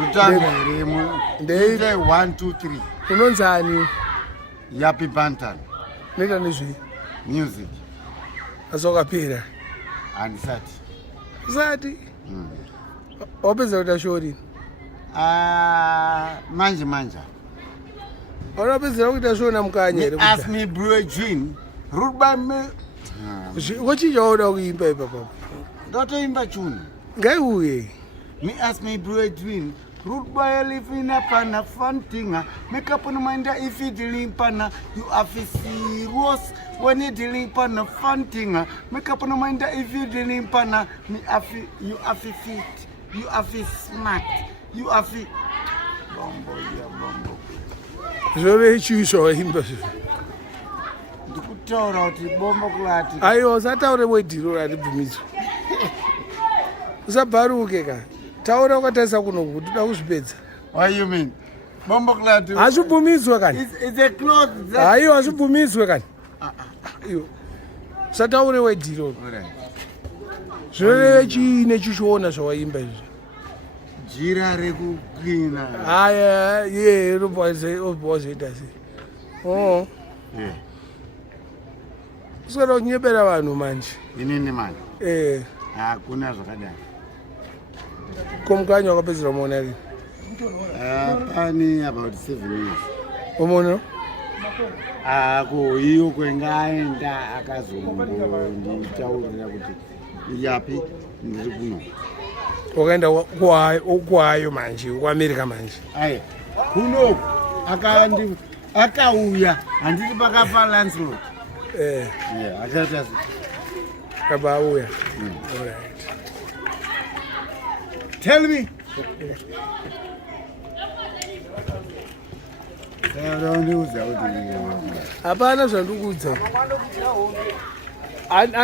Rutanga ndei 1 2 3 unonzani Yapi Bantan neta nezvi music azokapera andisati zati wapedza kuita shori manje unapedzera kuita shori namukanya here ask me bro Jean root by me wachinja wauda kuimba ipapa ndotoimba chunu ngaiuye me ask me bro Jean root by living up and a fun thing make up on mind if you dealing pana you are serious when you dealing pana fun thing make up on mind if you dealing pana me you are fit you are smart you are bombo ya bombo zvove chiiswa waimba zvizvo ndikutaura kuti bombo kulati aiwa usataure wedhiro ratibvumidzwa usabharuke ka taura ukatarisa kuno kuti uda kuzvipedza what you mean bombo kulati hazvibvumidzwe kani it's a cloth aiwa hazvibvumidzwe kani iwo usataure wedhiro zvoreve chiine chichiona zvawaimba izvi jira rekuklina haya ye robozoita sei usada kunyepera vanhu manje inini mani hakuna zvakadai komukanya wakapedzera muona rini pani about 7 years omono ako iyo kwengaenda akazombonditaurira kuti yapi ndiri kuno wakaenda kwayo manje kuamerica manje aya kunoku akauya handiti pakafa Lancelot akaita kabauya tell me hapana zvandikuudza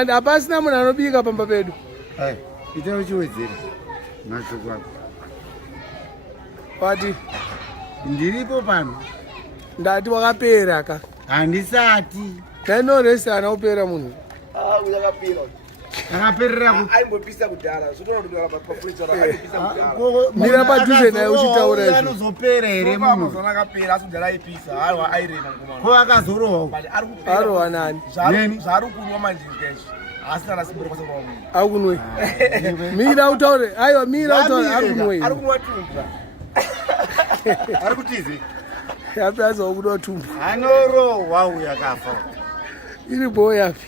hapasina munhu anobika pamba pedu ita uchiwedzera nacho kwako wati ndiripo pano ndati wakapera ka handisati ndainoresana upera munhu akaperera mira padhuze naye uchitaura izvi anozopera here munhu ko akazorohwa arohwa nani akunwe mira utaure aiwa mira utaure arikunwe ari kutizi yapi azawo kuti watumba anorohwa uyu akafa iri bho yapi